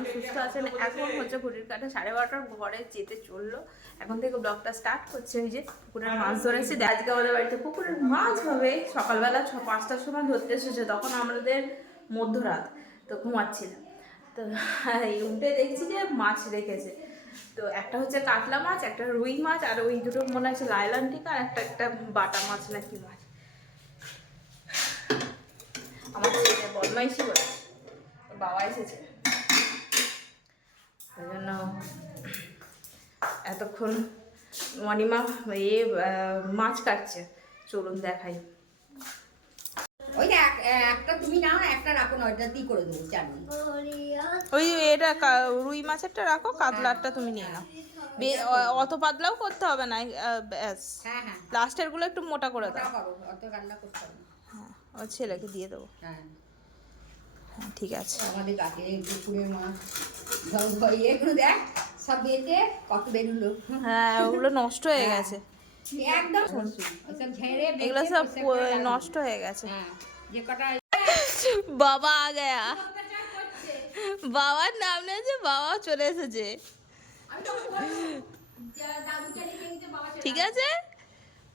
কেমন সুস্থ আছেন। এখন হচ্ছে ঘড়ির কাঁটা 12:30, ঘরে যেতে চললো। এখন থেকে ব্লগটা স্টার্ট করছে। ওই যে পুকুরের মাছ ধরেছে, আজকে আমাদের বাড়িতে পুকুরের মাছ হবে। সকালবেলা 5টার সময় ধরতে এসেছে, তখন আমাদের মধ্যরাত, তো ঘুমাচ্ছিলাম। তো উঠে দেখছি যে মাছ রেখেছে। তো একটা হচ্ছে কাতলা মাছ, একটা রুই মাছ, আর ওই দুটো মনে হচ্ছে লাইলান্টিকা, আর একটা বাটা মাছ না কি মাছ। আমার ছেলে বদমাইশি করেছে, বাবা এসেছে ওই জন্য এতক্ষণ অনিমা মাছ কাটছে। চলুন দেখাই। ওই একটা তুমি নাও না, একটা রাখো না, ওইটাতেই করে দেবো চাটনি। ওই এটা রুই মাছেরটা রাখো, কাতলারটা তুমি নিয়ে নাও। অত পাতলাও করতে হবে না, ব্যাস। হ্যাঁ হ্যাঁ, লাস্টের গুলো একটু মোটা করে দাও। অত রান্না করতে হবে না। হ্যাঁ, ওর ছেলেকে দিয়ে দেবো। হ্যাঁ হ্যাঁ, ঠিক আছে। আমাদের গাছে পুকুরের মাছ এগুলো দেখ, সব বেঁচে কত বেরুলো। হ্যাঁ, ওগুলো নষ্ট হয়ে গেছে একদম সব ঝেড়ে এগুলো সব নষ্ট হয়ে গেছে। হ্যাঁ, যে কটা বাবা আ গয়া, বাবার নাম নিয়েছে, বাবা চলে এসেছে। ঠিক আছে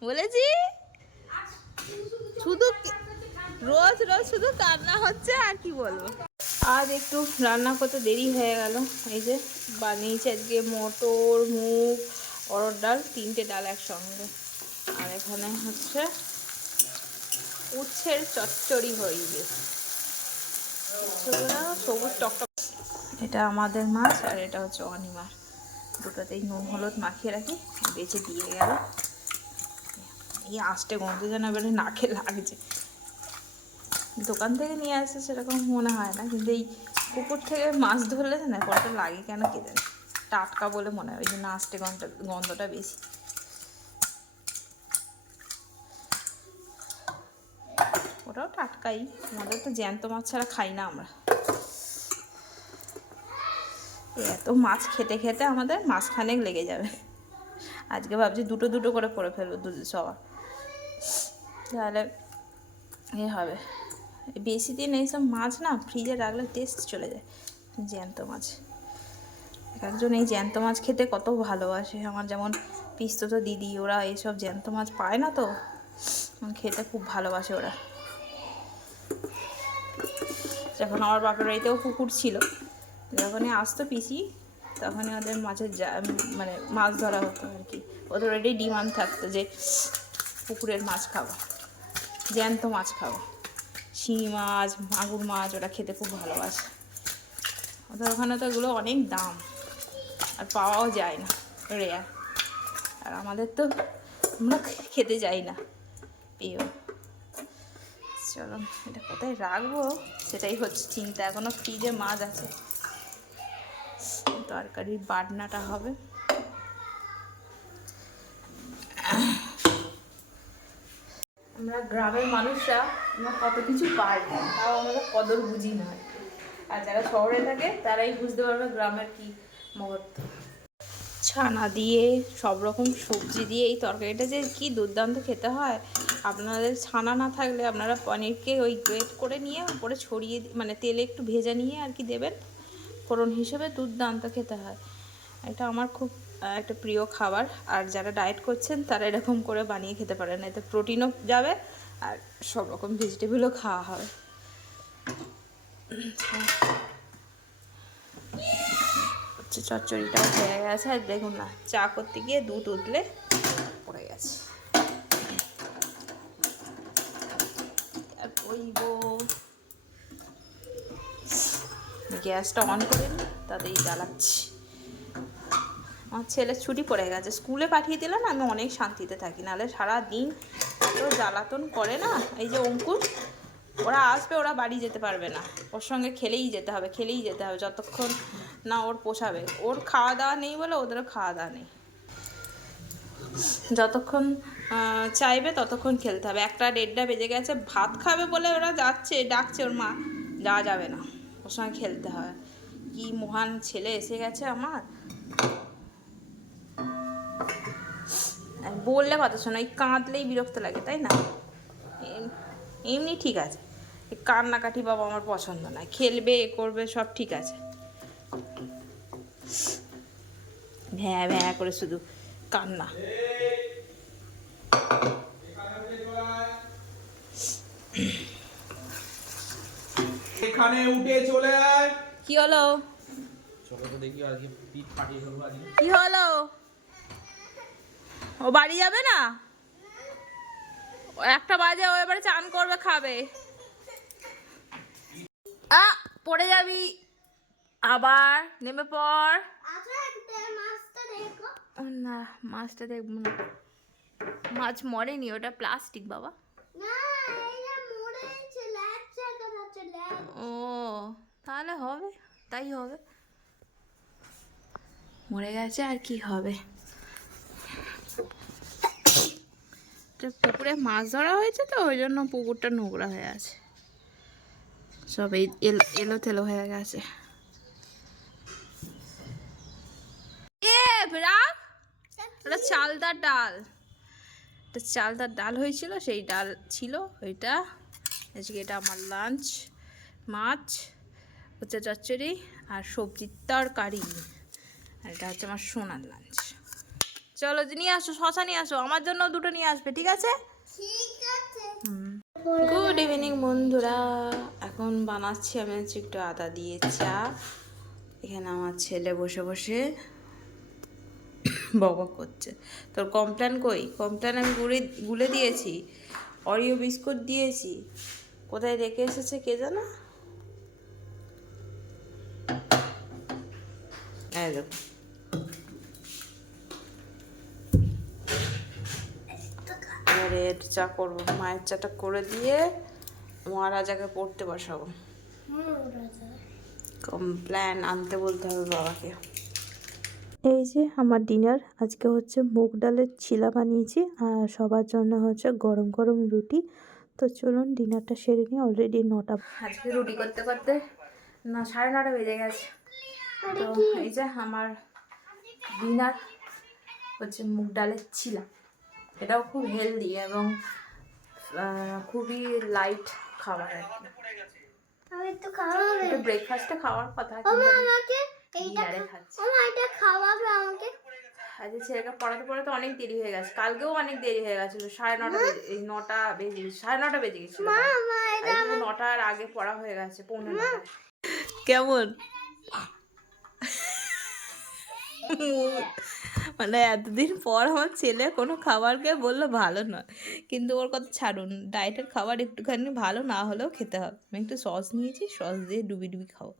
বলেছি। শুধু রোজ রোজ শুধু কান্না হচ্ছে, আর কি বলবো। আজ একটু রান্না করতে দেরি হয়ে গেল। এই যে বানিয়েছি আজকে মটর, মুগ, অরহর ডাল, 3টে ডাল একসঙ্গে। আর এখানে হচ্ছে উচ্ছের চচ্চড়ি হইবে, সবুজ টকটক। এটা আমাদের মাছ, আর এটা হচ্ছে অনিমার। দুটোতেই নুন হলুদ মাখিয়ে রাখি, বেঁচে দিয়ে গেল। এই আঁশটে গন্ধ যেন এবারে নাকে লাগছে। দোকান থেকে নিয়ে আসে সেরকম মনে হয় না, কিন্তু এই পুকুর থেকে মাছ ধরলে না কত লাগে কেন কে জানে। টাটকা বলে মনে হয়, ওই জন্য আঁশটে গন্ধটা বেশি। ওটাও টাটকাই, আমাদের তো জ্যান্ত মাছ ছাড়া খাই না আমরা। এত মাছ খেতে খেতে আমাদের মাছখানেক লেগে যাবে। আজকে ভাবছি দুটো দুটো করে ফেলবো সবার, তাহলে এ হবে। বেশি দিন এইসব মাছ না ফ্রিজে রাখলে টেস্ট চলে যায়। জ্যান্ত মাছ, একজন এই জ্যান্ত মাছ খেতে কত ভালোবাসে। আমার যেমন পিস্তত দিদি, ওরা এইসব জ্যান্ত মাছ পায় না, তো খেতে খুব ভালোবাসে ওরা। যখন আমার বাপের বাড়িতেও পুকুর ছিল, যখনই আসতো পিসি, তখনই ওদের মাছের মানে মাছ ধরা হতো আর কি। ওদের অলরেডি ডিমান্ড থাকতো যে পুকুরের মাছ খাবো, জ্যান্ত মাছ খাবো। শিঙি মাছ, মাগুর মাছ ওরা খেতে খুব ভালোবাসে। ওদের ওখানে তো এগুলো অনেক দাম, আর পাওয়াও যায় না, রেয়ার। আর আমাদের তো আমরা খেতে যাই না পেয়েও। চলো, এটা কোথায় রাখবো সেটাই হচ্ছে চিন্তা। এখনও ফ্রিজে মাছ আছে, তরকারির বাটনাটা হবে। আমরা গ্রামের মানুষরা আমরা কত কিছু পাই, তাও আমরা কদর বুঝি না। আর যারা শহরে থাকে তারাই বুঝতে পারবে গ্রামের কি মহত্ব। ছানা দিয়ে সব রকম সবজি দিয়ে এই তরকারিটা যে কি দুর্দান্ত খেতে হয়। আপনাদের ছানা না থাকলে আপনারা পনিরকে ওই গ্রেট করে নিয়ে উপরে ছড়িয়ে, মানে তেলে একটু ভেজে নিয়ে আর কি দেবেন ফোড়ন হিসেবে, দুর্দান্ত খেতে হয়। এটা আমার খুব একটা প্রিয় খাবার। আর যারা ডায়েট করছেন তারা এরকম করে বানিয়ে খেতে পারেন, এতে প্রোটিনও যাবে আর সব রকম ভেজিটেবলও খাওয়া হবে। চচ্চড়িটাও হয়ে গেছে। আর দেখুন না, চা করতে গিয়ে দুধ উতলে পড়ে গেছে। আর কইব, গ্যাসটা অন করে নি, তাতেই জ্বালাচ্ছি। আমার ছেলের ছুটি পড়ে গেছে, স্কুলে পাঠিয়ে দিলে না আমি অনেক শান্তিতে থাকি, নাহলে সারাদিন এত জ্বালাতন করে না। এই যে অঙ্কুশ, ওরা আসবে, ওরা বাড়ি যেতে পারবে না, ওর সঙ্গে খেলেই যেতে হবে যতক্ষণ না ওর পোষাবে। ওর খাওয়া দাওয়া নেই বলে ওদেরও খাওয়া দাওয়া নেই, যতক্ষণ চাইবে ততক্ষণ খেলতে হবে। 1টা 1:30 বেজে গেছে, ভাত খাবে বলে ওরা যাচ্ছে, ডাকছে ওর মা, যাওয়া যাবে না, ওর সঙ্গে খেলতে হয়। কি মহান ছেলে এসে গেছে আমার, বললে কথা শোনা, কাঁদলেই বিরক্ত লাগে, তাই না? এমনি ঠিক আছে, কান্নাকাটি বাবা আমার পছন্দ নয়। খেলবে, এ করবে, সব ঠিক আছে, ভ্যা ভ্যা করে শুধু কান্না। এখানে উঠে চলে আয়। কি হলো? চলো তো দেখি আজকে পিঠ ফাটিয়ে ফেলবো আজকে। কি হলো? ও বাড়ি যাবে না? ও 1টা বাজে, ও এবারে চান করবে, খাবে। পড়ে যাবি আবার, নেমে পড়। না, মাছটা দেখবো না। মাছ মরেনি, ওটা প্লাস্টিক বাবা। ও তাহলে হবে, তাই হবে। মরে গেছে আর কি হবে। পুকুরে মাছ ধরা হয়েছে তো, ওই জন্য পুকুরটা নোংরা হয়ে আছে, সব এই এলো থেলো হয়ে গেছে। ওটা চালতার ডাল, এটা চালতার ডাল হয়েছিল, সেই ডাল ছিল ওইটা। আজকে এটা আমার লাঞ্চ, মাছ হচ্ছে চচ্চড়ি আর সবজির তরকারি, আর এটা হচ্ছে আমার সোনার লাঞ্চ। চলো নিয়ে আসো, শশা নিয়ে আসো, আমার জন্য 2টো নিয়ে আসবে, ঠিক আছে? গুড ইভিনিং বন্ধুরা, এখন বানাচ্ছি আমি হচ্ছে একটু আদা দিয়ে চা। এখানে আমার ছেলে বসে বসে বকবক করছে। তোর কমপ্লেন কই? কমপ্লেন আমি গুলে দিয়েছি, অরিও বিস্কুট দিয়েছি, কোথায় রেখে এসেছে কে জানো। এই দেখো, এবারে একটু চা করবো, মায়ের চাটা করে দিয়ে মহারাজাকে পড়তে বসাবো। কমপ্লেন আনতে বলতে হবে বাবাকে। এই যে আমার ডিনার আজকে হচ্ছে মুগ ডালের চিলা বানিয়েছি, আর সবার জন্য হচ্ছে গরম গরম রুটি। তো চলুন ডিনারটা সেরে নিই, অলরেডি 9টা। আজকে রুটি করতে করতে 9:30 বেজে গেছে। তো এই যে আমার ডিনার হচ্ছে মুগ ডালের চিলা, এটাও খুব হেলদি এবং খুবই লাইট খাবার আর কি। এটা ব্রেকফাস্টে খাওয়ার কথা, ডিনারে খাচ্ছি। আজকে ছেলেকে পড়াতে পড়াতে অনেক দেরি হয়ে গেছে, কালকেও অনেক দেরি হয়ে গেছিলো, 9:30 বেজে 9:30 বেজে গেছিল। 9টার আগে পড়া হয়ে গেছে, 9:45। কেমন মানে এতদিন পর আমার ছেলে কোনো খাবারকে বললো ভালো নয়, কিন্তু ওর কথা ছাড়ুন, ডায়েটের খাবার একটুখানি ভালো না হলেও খেতে হবে। আমি একটু সস নিয়েছি, সস দিয়ে ডুবি ডুবি খাবো,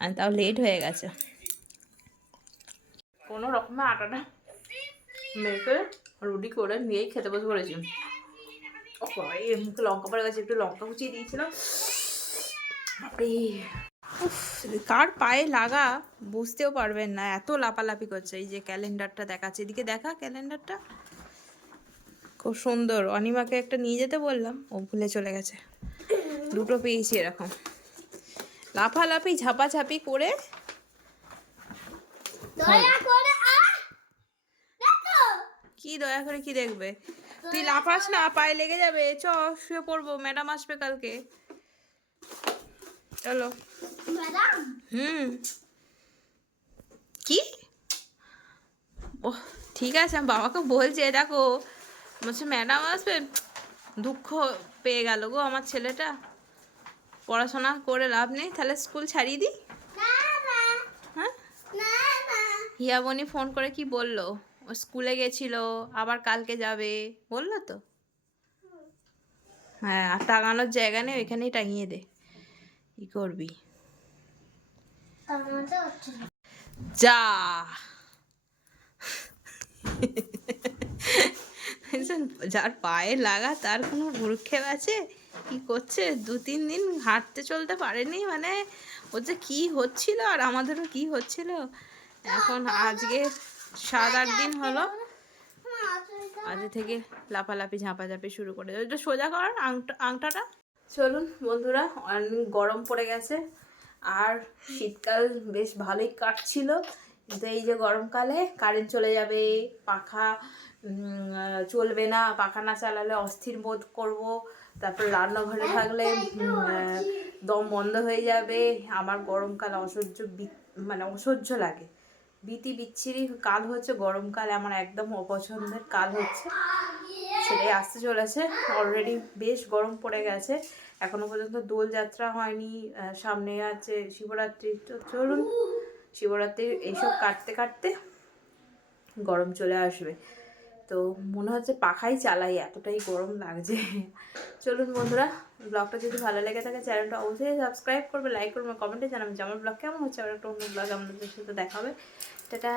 আর তাও লেট হয়ে গেছে। কোনো রকমে আটাটা মেখে রুটি করে নিয়েই খেতে বসে পড়েছি। এই মুখে লঙ্কা পড়ে গেছে, একটু লঙ্কা কুচিয়ে দিয়েছিলাম। কার পায়ে লাগা বুঝতেও পারবেন না, এত লাপালাপি করছে। এই যে ক্যালেন্ডারটা দেখাচ্ছে, এদিকে দেখা ক্যালেন্ডারটা খুব সুন্দর। অনিমাকে একটা নিয়ে যেতে বললাম, ও ভুলে চলে গেছে। 2টো পেয়েছি এরকম, লাফালাফি ঝাপাঝাপি করে। কি দয়া করে কি দেখবে? তুই লাফাস না, পায়ে লেগে যাবে। চ শুয়ে পড়বো, ম্যাডাম আসবে কালকে। চলো। কি? ও ঠিক আছে, আমি বাবাকে বলছি, দেখো বলছে ম্যাডাম আসবে। দুঃখ পেয়ে গেল গো আমার ছেলেটা, পড়াশোনা করে লাভ নেই, তাহলে স্কুল ছাড়িয়ে দিই। হ্যাঁ, হিয়াবনি ফোন করে কি বললো? ও স্কুলে গেছিল, আবার কালকে যাবে বললো তো। হ্যাঁ, আর টাঙানোর জায়গা নেই, ওইখানেই টাঙিয়ে দে। কি করবি? যা যার পায়ে লাগা তার কোনো ভ্রুক্ষেপ আছে? কি করছে, 2-3 দিন হাঁটতে চলতে পারেনি, মানে ওর যে কী হচ্ছিল, আর আমাদেরও কি হচ্ছিল। এখন আজকে 7-8 দিন হলো, আজ থেকে লাফালাফি ঝাঁপাঝাঁপি শুরু করে। ওইটা সোজা কর আংটাটা। চলুন বন্ধুরা, অনেক গরম পড়ে গেছে, আর শীতকাল বেশ ভালোই কাটছিল, কিন্তু এই যে গরমকালে কারেন্ট চলে যাবে, পাখা চলবে না, পাখা না চালালে অস্থির বোধ করব। তারপর রান্নাঘরে থাকলে দম বন্ধ হয়ে যাবে। আমার গরমকাল মানে অসহ্য লাগে। বিচ্ছিরি কাল হচ্ছে গরমকাল, আমার একদম অপছন্দের কাল হচ্ছে। ছেলে আসতে চলেছে, অলরেডি বেশ গরম পড়ে গেছে, এখনো পর্যন্ত দোলযাত্রা হয়নি, সামনে আছে শিবরাত্রি। তো চলুন, শিবরাত্রির এইসব কাটতে কাটতে গরম চলে আসবে। তো মনে হচ্ছে পাখাই চালাই, এতটাই গরম লাগছে। চলুন বন্ধুরা, ব্লগটা যদি ভালো লেগে থাকে চ্যানেলটা অবশ্যই সাবস্ক্রাইব করবে, লাইক করবে, কমেন্টে জানাবে যে আমার ব্লগ কেমন হচ্ছে। আবার একটা অন্য ব্লগ আপনাদের সাথে দেখা হবে। টাটা।